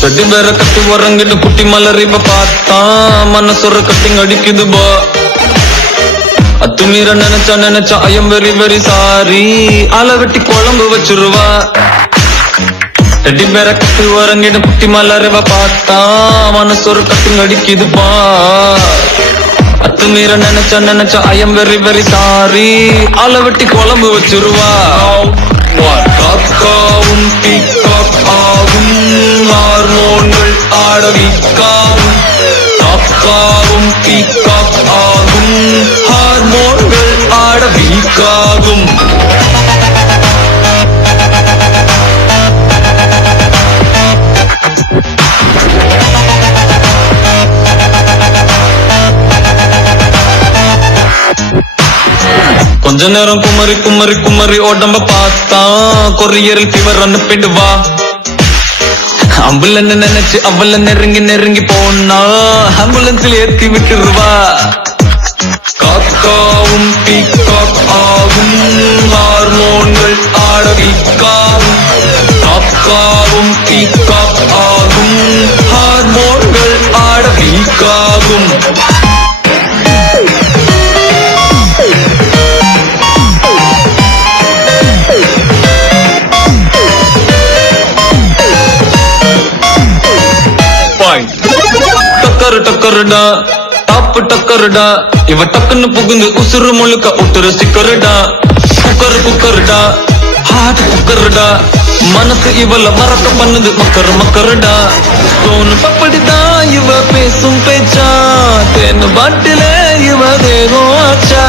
தடி வேற கட்டி வரங்கிட்டு குட்டி மலரிவ பார்த்தான் மனசொரு கட்டிங் அடிக்குது பா அத்துமீற நினைச்சா ஐயம் வெரி வெரி சாரி ஆளை வெட்டி குழம்பு வச்சிருவா தடி வேற கட்டி வரங்கிட்டு குட்டி மலரிவ பார்த்தான் மனசொரு கட்டிங் அடிக்குது பா அத்துமீற நினைச்சா ஐயம் வெரி வெரி சாரி ஆளை வெட்டி குழம்பு வச்சிருவா காக்காவும் பீகாக் ஆகும் ஹார்மோன்கள் ஆடவிக்காவும் காக்காவும் பீகாக் ஆகும் ஹார்மோன்கள் ஆடவிக்காகும் கொஞ்ச நேரம் குமரி குமரி குமரி உடம்ப பார்த்தான் கொரியரில் ஃபீவர் அனுப்பிடுவா ஆம்புலன்ஸ் நினைச்சு அவள நெருங்கி போனா ஆம்புலன்ஸில் ஏத்தி விட்டுருவா காக்காவும் பீகாக் ஆகும் ஹார்மோன்கள் ஆடவிக்காகும் காக்காவும் பீகாக் ஆகும் ஹார்மோன்கள் ஆடவிக்காகும் டக்கருடா டாப்பு டக்கருடா இவ டக்குன்னு புகுந்து உசுறு முழுக்க உட்டுரு சிக்கருடா குக்கருடா ஹார்ட் குக்கருடா மனசு இவள மறக்க பண்ணுது மக்கருடா தோனு பப்படிதான் இவ பேசும் பேச்சா தேனு பாட்டில இவ தேகம் ஆச்சா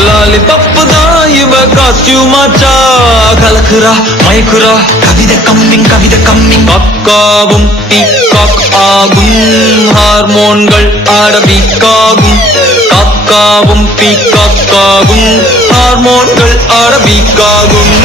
லாலி பப்பு தான் இவ காஸ்டியூம் ஆச்சா கலக்குறா மயக்குறா கவிதை கம்மிங் காக்காவும் பீகாக் ஆகும் ஹார்மோன்கள் ஆடவிக்காகும் காக்காவும் பீகாக் ஆகும் ஹார்மோன்கள் ஆடவிக்காகும்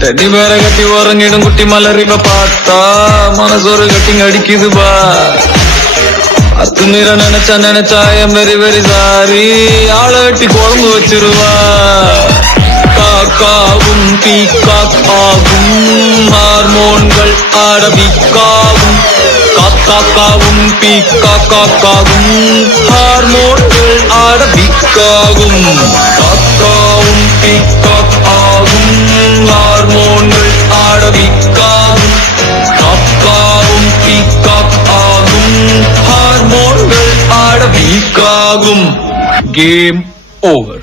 தடி வேற கட்டி உறங்கிடும் குட்டி மலரிவ பார்த்தா மனசொரு கட்டிங் அடிக்குது பா அத்துமீற நினைச்சா ஐயம் வெரி வெரி சாரி ஆளை வெட்டி குழம்பு வச்சிருவா காக்காவும் பீகாக் ஆகும் ஹார்மோன்கள் ஆடவிக்காகும் காக்காவும் பீகாக் ஆகும் ஹார்மோன்கள் ஆடவிக்காகும் காக்காவும் பீகாக் ஆகும் ஹார்மோன்கள் ஆடவிக்காகும் காக்காவும் பீகாக் ஆகும் ஹார்மோன்கள் ஆடவிக்காகும் கேம் ஓவர்.